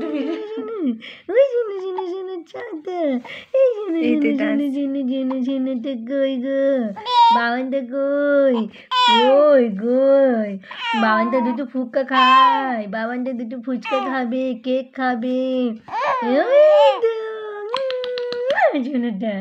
ওই শুনে শুনে শুনে চাঁদা এই শুনে শুনে শুনে শুনে শুনে শুনে তো কই গো বাবানটা কই ওই কই বাবানটা দুটো ফুচকা খায় বাবানটা দুটো ফুচকা খাবে কেক খাবে ওই তো শুনেটা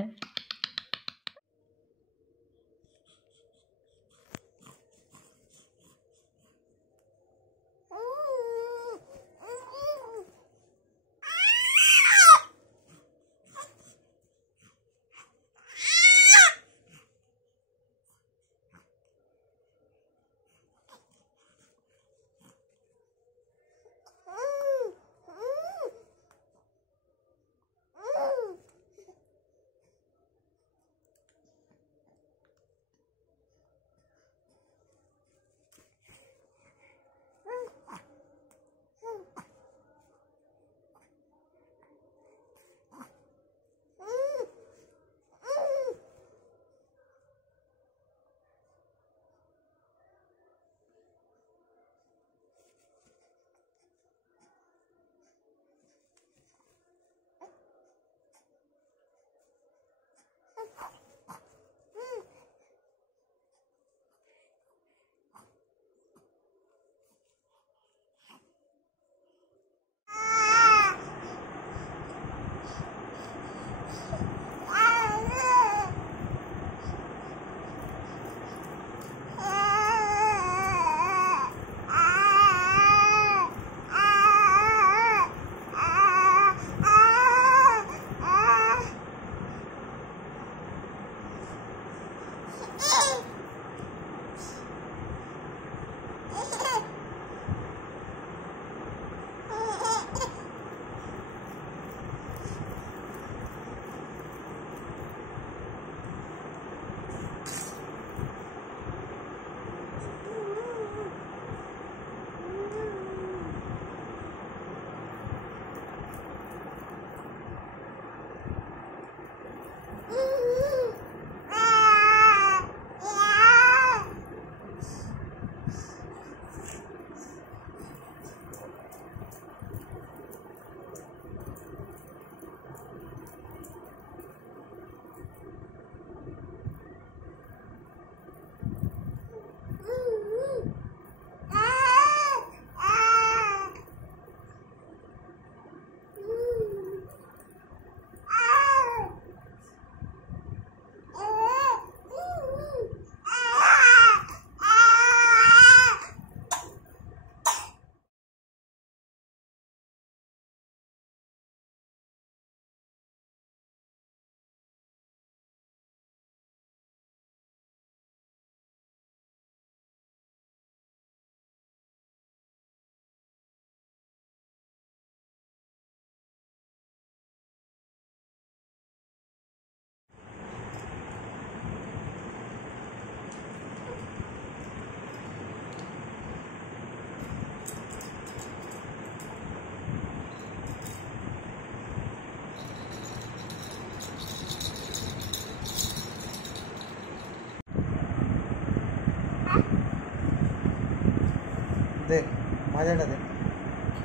দেখ মাজাটা দে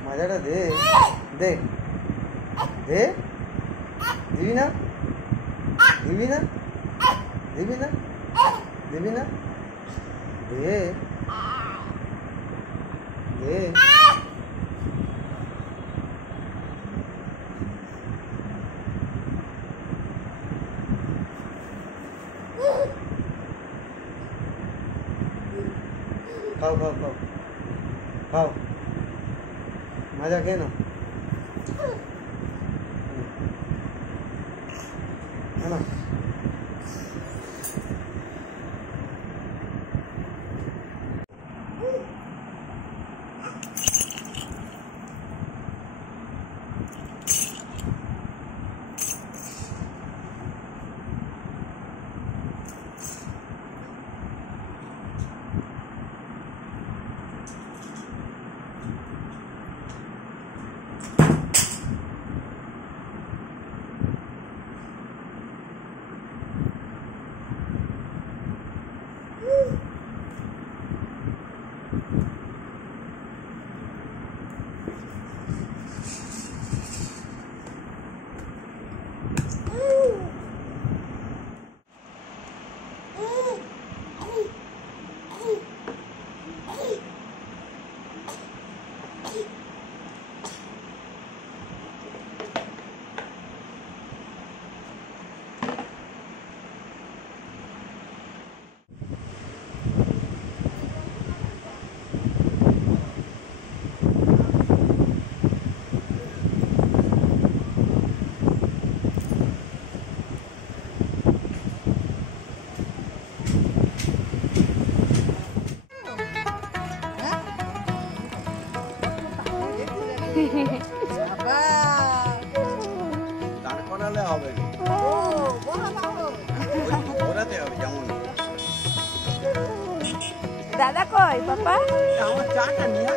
মাজাটা দে দেখ দে দিবি না দিবি না দিবি না দিবি না দে দে খাও খাও খাও খাও মাজা খেয়ে নাও না দাঁড় করালে হবে না, ঘোরাতে হবে যেমন। দাদা কই পাপা? আমার চাটা নিয়ে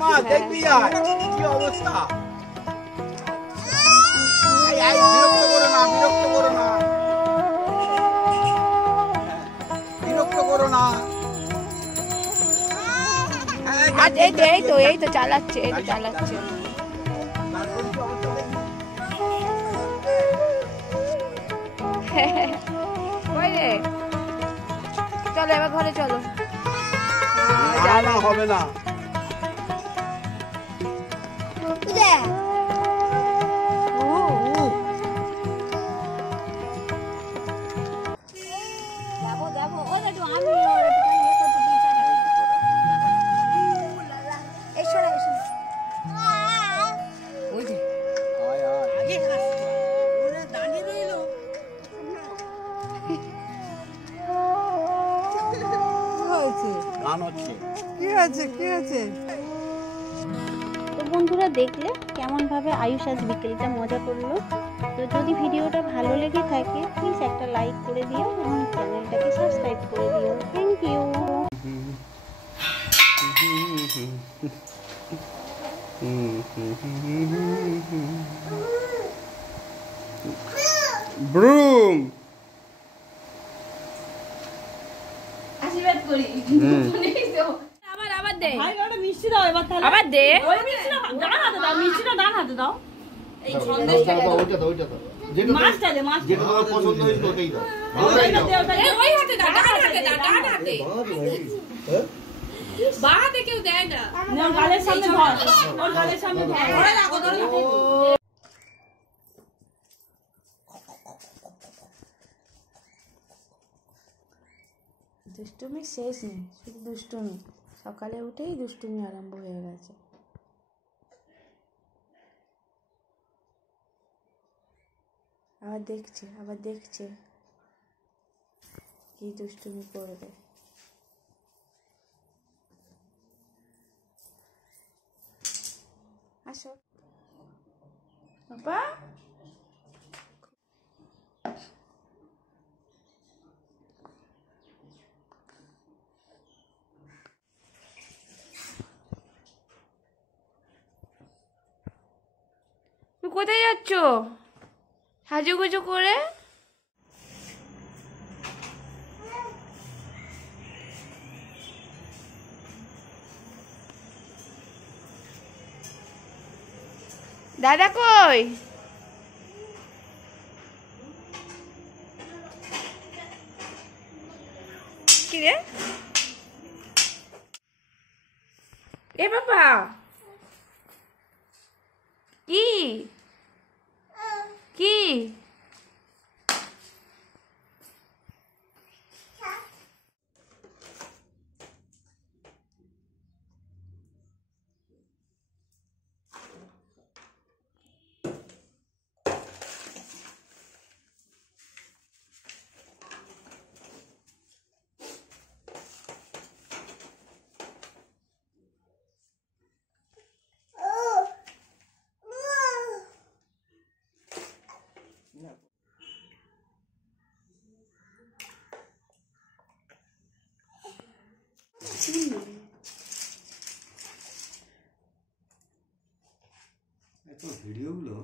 মা দেখবি আর কি অবস্থা। বিরক্ত করো না, বিরক্ত করো না, বিরক্ত করো না। এই তো চালাচ্ছে, এই তো চালাচ্ছে। কই রে? চলো এবার ঘরে চলো। না হবে না। তো বন্ধুরা দেখলে কেমন ভাবে আয়ুষ আজ বিকেলটা মজা করলো। তো যদি ভিডিওটা ভালো লেগে থাকে প্লিজ একটা লাইক করে দিও এবং চ্যানেলটাকে সাবস্ক্রাইব করে দিও। Thank you. ব্রুম আশীর্বাদ করি। আবার দে। ভাই ওটা মিষ্টি দাও এবার তাহলে। আবার দে। ওই মিষ্টিটা ডান হাতে দাও, মিষ্টিটা ডান হাতে দাও। এই সন্দেশটা দাও, ওইটা দাও, ওইটা দাও। মাছটা দে, মাছ। যেটা তোমার পছন্দ হয়েছে ওটাই দাও। ওই হাতে দাও, ডান হাতে দাও, ডান হাতে। হ্যাঁ? বাঁ হাতে কেউ দেয় না। না গালের সামনে ধর। ওর গালের সামনে ধর। ধরে রাখো, ধরে রাখো। দুষ্টুমি শেষ নেই, শুধু দুষ্টুমি। সকালে উঠেই দুষ্টুমি আরম্ভ হয়ে গেছে। আবার দেখছে কি দুষ্টুমি করবে। আসো বাবা। কোথায় যাচ্ছ সাজুগুজু করে? দাদা কই? কি রে? এ বাবা কি কি? এত ভিডিওগুলো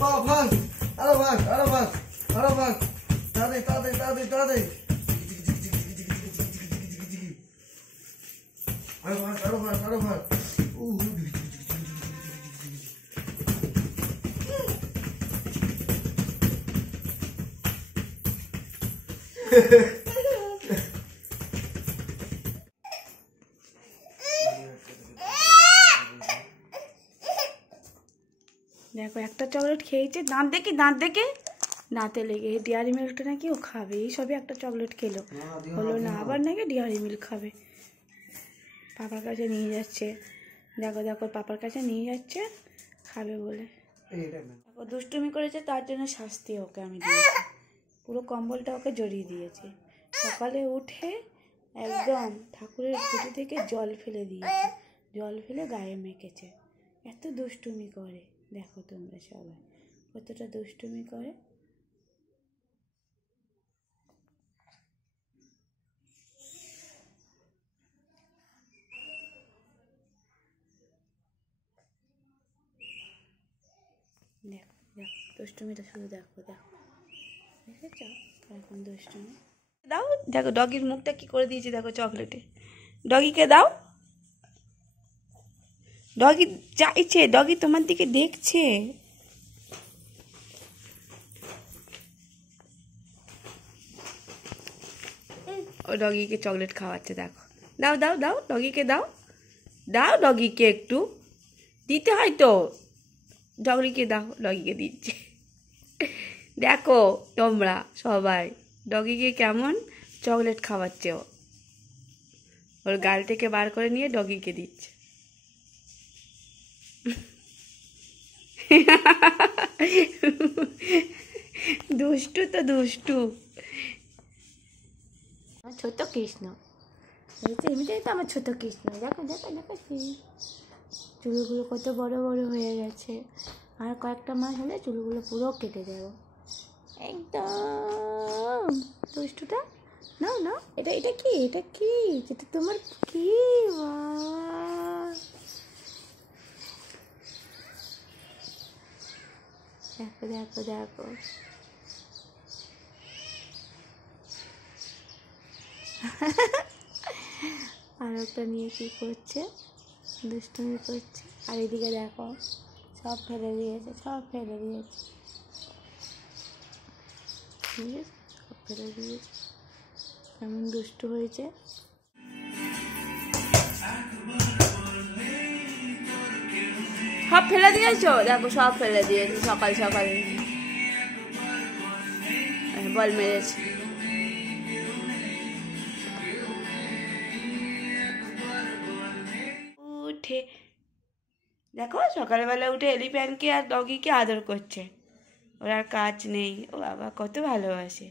ভাগ, আরো ভাগ, আরো ভাগ, আরো ভাগ, তাড়াতাড়ি তাড়াতাড়ি তাড়াতাড়ি তাড়াতাড়ি, আরো ভাগ, আরো ভাগ, আরো ভাগ। দেখো একটা চকলেট খেয়েছে, দাঁত দেখে দাঁতে লেগে ডেয়ারি মিল্কটা নাকি ও খাবে। এই সবে একটা চকলেট খেলো, হলো না, আবার নাকি ডেয়ারি মিল্ক খাবে। পাপার কাছে নিয়ে যাচ্ছে, দেখো পাপার কাছে নিয়ে যাচ্ছে খাবে বলে। দেখো দুষ্টুমি করেছে, তার জন্য শাস্তি ওকে আমি দিয়েছি। পুরো কম্বলটা ওকে জড়িয়ে দিয়েছি। সকালে উঠে একদম ঠাকুরের খুঁটি থেকে জল ফেলে দিয়েছে, জল ফেলে গায়ে মেখেছে। এত দুষ্টুমি করে, দেখো তোমরা সবাই কতটা দুষ্টুমি করে। দেখো দুষ্টুমিটা শুধু দেখো দেখেছ এখন দুষ্টুমি। দাও, দেখো ডগির মুখটা কি করে দিয়েছি দেখো চকলেটে। ডগিকে দাও, ডগি চাইছে, ডগি তোমার দিকে দেখছে। ও ডগিকে চকলেট খাওয়াচ্ছে, দেখো। দাও ডগিকে দাও, ডগিকে একটু দিতে হয় তো, ডগিকে দাও, ডগিকে দিচ্ছে। দেখো তোমরা সবাই ডগিকে কেমন চকলেট খাওয়াচ্ছে। ওর গাল থেকে বার করে নিয়ে ডগিকে দিচ্ছে। দুষ্টু তো দুষ্টু। আমার ছোট কৃষ্ণ, এমনিতেই তো আমার ছোট কৃষ্ণ। দেখো চুলগুলো কত বড় বড় হয়ে গেছে। আর কয়েকটা মাস হলে চুলগুলো পুরো কেটে দেবো একদম। দুষ্টুটা না, এটা কি এটা তোমার কি? দেখো আর একটা নিয়ে কি করছে, দুষ্টুমি করছে। আর এদিকে দেখো সব ফেলে দিয়েছে, সব ফেলে দিয়েছে। কেমন দুষ্টু হয়েছে। সব ফেলে দিয়েছো, দেখো সব ফেলে দিয়েছে সকাল বল মেরেছে। উঠে দেখো সকালবেলা উঠে এলিফ্যান্টকে আর ডগিকে আদর করছে। ওর আর কাজ নেই, ও বাবা কত ভালোবাসে।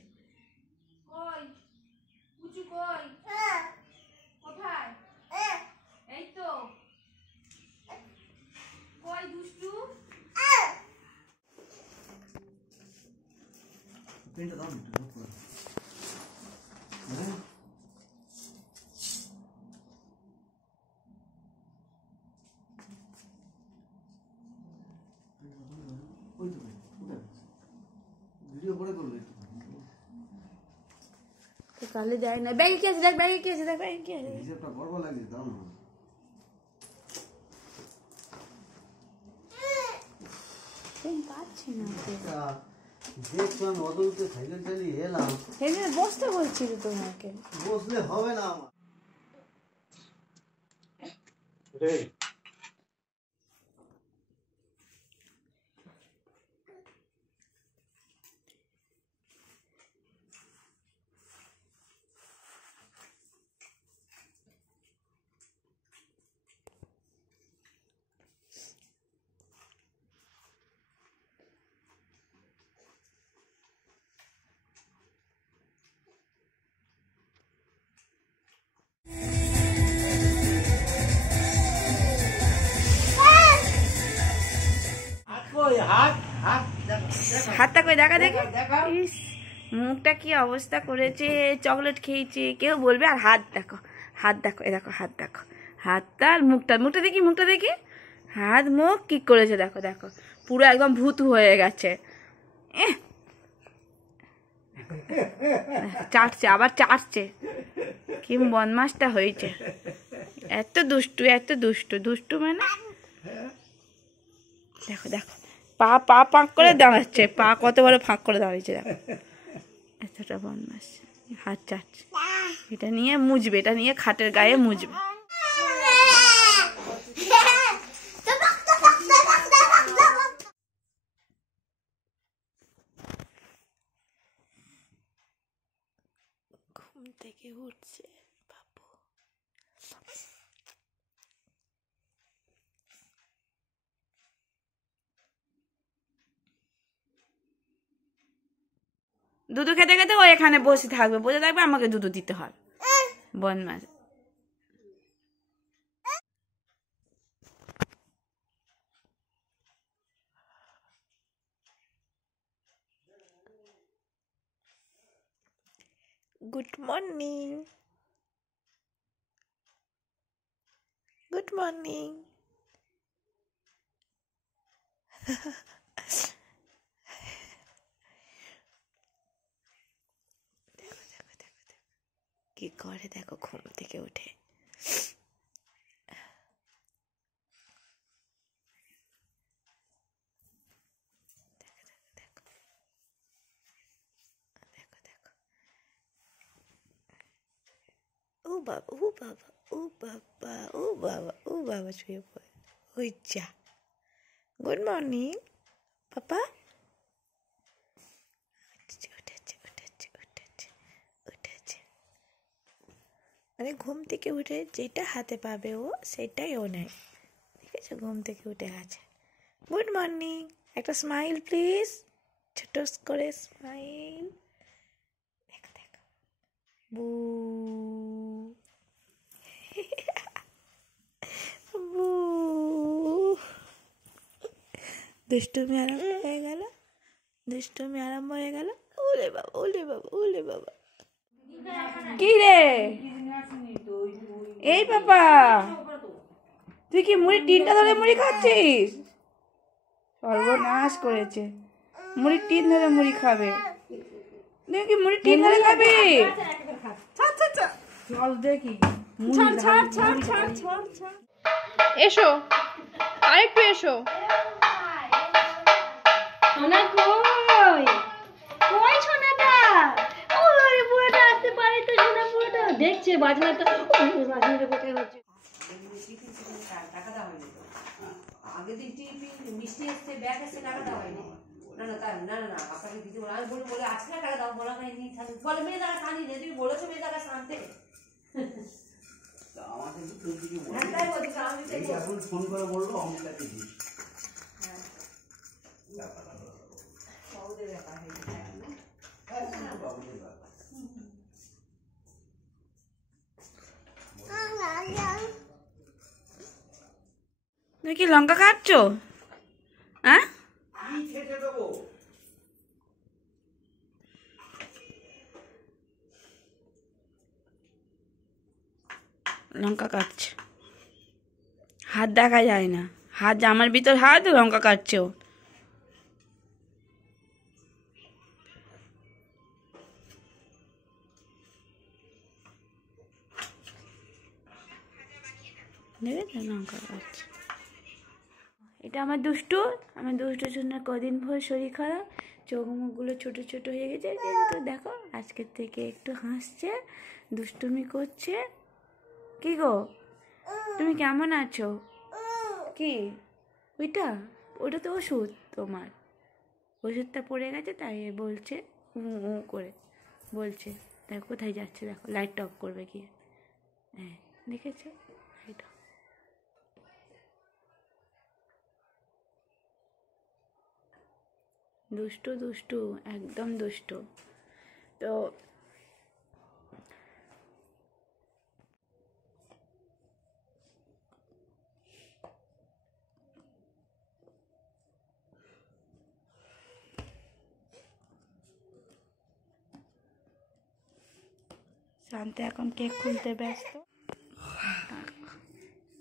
ভিডিও করে করবে তো কালে দেয় না। ব্যাগে কি আছে দেখ, ব্যাগে কি আছে। হিসাবটা গড়বড় লাগে, দাও না। পাচ্ছি না, দেখছো আমি অদূরতে সাইকেল চালিয়ে এলাম, সেই জন্য বসতে বলছি তো তোমাকে। বসলে হবে না আমার। হাতটা কই দেখা দেখি। ইস মুখটা কি অবস্থা করেছে, চকলেট খেয়েছে কেউ বলবে। আর হাত দেখো, দেখো হাতটা আর মুখটা দেখি হাত মুখ কি করেছে দেখো পুরো একদম ভূতু হয়ে গেছে। চাটছে কি বদমাসটা হয়েছে। এত দুষ্টু মানে দেখো পা ফাঁক করে দাঁড়াচ্ছে, পা কত বড় ফাঁক করে দাঁড়িয়েছে দেখো। এতটা বদমাস। হাত চাচ্ছে, এটা নিয়ে মুছবে, এটা নিয়ে খাটের গায়ে মুছবে। ঘুম থেকে উঠছে বাবু। দুধু খেতে খেতে ও এখানে বসে থাকবে, বসে থাকবে, আমাকে দুধু দিতে হবে। বদমাস। Good morning, good morning. কি করে দেখো ঘুম থেকে উঠে। ও বাবা, ও বাবা, ও বাবা, ও বাবা, ও বাবা শুয়ে পড়ে। ওই যা। গুড মর্নিং পাপা। উঠেছে উঠেছে উঠেছে উঠেছে। মানে ঘুম থেকে উঠে যেটা হাতে পাবে ও সেটাই ও নেয়, ঠিক আছে? ঘুম থেকে উঠে গেছে। গুড মর্নিং, একটা স্মাইল প্লিজ, ছোট করে স্মাইল। দেখো দেখো, বু বু। দুষ্টুমি আরম্ভ হয়ে গেল, দুষ্টুমি আরম্ভ হয়ে গেল। ওলে বাবা, ওলে বাবা, ওলে বাবা। কি রে এই পাপা, তুই কি মুড়ি টিনটা ধরে মুড়ি খাচ্ছিস? সর্বনাশ করেছে, মুড়ি টিন ধরে মুড়ি খাবে। তুই কি মুড়ি টিন ধরে খাবি? চল দেখি। এসো, আরেকটু এসো। সোনা কই, কই সোনাটা? ওই বুড়োটা আসতে পারে তো, সোনা বুড়োটা দেখছে বাজনাটা। বাজনাটা কোথায় হচ্ছে? আগের দিন টিফিন মিষ্টি এসছে, ব্যাগ এসছে, টাকা দেওয়া হয়নি। না না তাই না, না না আপনাকে দিতে বলে, আমি বলে আজকে টাকা দাও, বলা হয়নি। বলে মেয়ে টাকা সানি নে, তুমি বলেছো মেয়ে টাকা সানতে। এখন ফোন করে বললো অমিতাকে দিস। তুমি কি লঙ্কা খাচ্ছো? হ্যাঁ, লঙ্কা কাটছে, হাত দেখা যায় না, হাত জামার ভিতর হাত, লঙ্কা কাটছে ও। দেখেছো লঙ্কা কাটছে। এটা আমার দুষ্টু, আমার দুষ্টুর জন্য কদিন ভোর শরীর খারাপ, চোখ মুখগুলো ছোট ছোট হয়ে গেছে, কিন্তু দেখো আজকের থেকে একটু হাসছে, দুষ্টুমি করছে। কি গো, তুমি কেমন আছো? কি ওইটা? ওটা তো ওষুধ তোমার, ওষুধটা পড়ে গেছে তাই বলছে, উ করে বলছে। দেখো কোথায় যাচ্ছে, দেখো লাইটটা অফ করবে গিয়ে। হ্যাঁ দেখেছো, লাইট অফ। দুষ্টু দুষ্টু, একদম দুষ্টু। তো শান্তা এখন কেক খুলতে ব্যস্ত।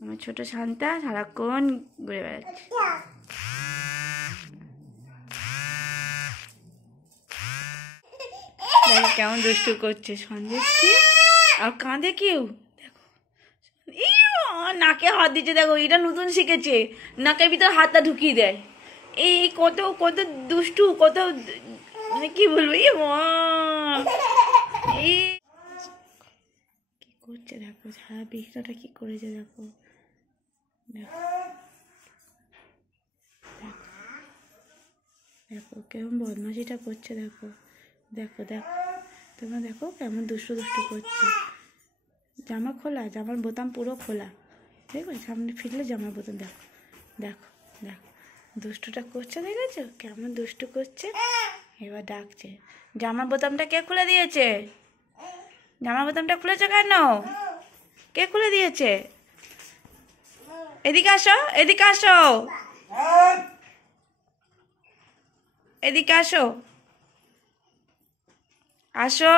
আমার ছোট শান্তা সারাক্ষণ ঘুরে বেড়াচ্ছে। দেখো কেমন দুষ্টু করছে সন্দেশ কি, আর কাঁদে কেউ। দেখো নাকে হাত দিচ্ছে, দেখো এটা নতুন শিখেছে, নাকের ভিতর হাতটা ঢুকিয়ে দেয়। এই কত কত দুষ্টু, কত মানে কি বলবো, কি করছে দেখো, সারা বিছানাটা কি করেছে দেখো, দেখো দেখো কেমন বদমাশিটা করছে দেখো, দেখো দেখো তোমরা দেখো কেমন দুষ্টু দুষ্টু করছে। জামা খোলা, জামার বোতাম পুরো খোলা, দেখো সামনে ফিরলে জামার বোতাম, দেখো দেখো দেখো দুষ্টুটা করছে, দেখেছো কেমন দুষ্টু করছে। এবার ডাকছে, জামার বোতামটা কে খুলে দিয়েছে? জামার বোতামটা খুলেছো কেন? কে খুলে দিয়েছে? এদিকে আসো, এদিকে আসো, এদিকে আসো, আসো।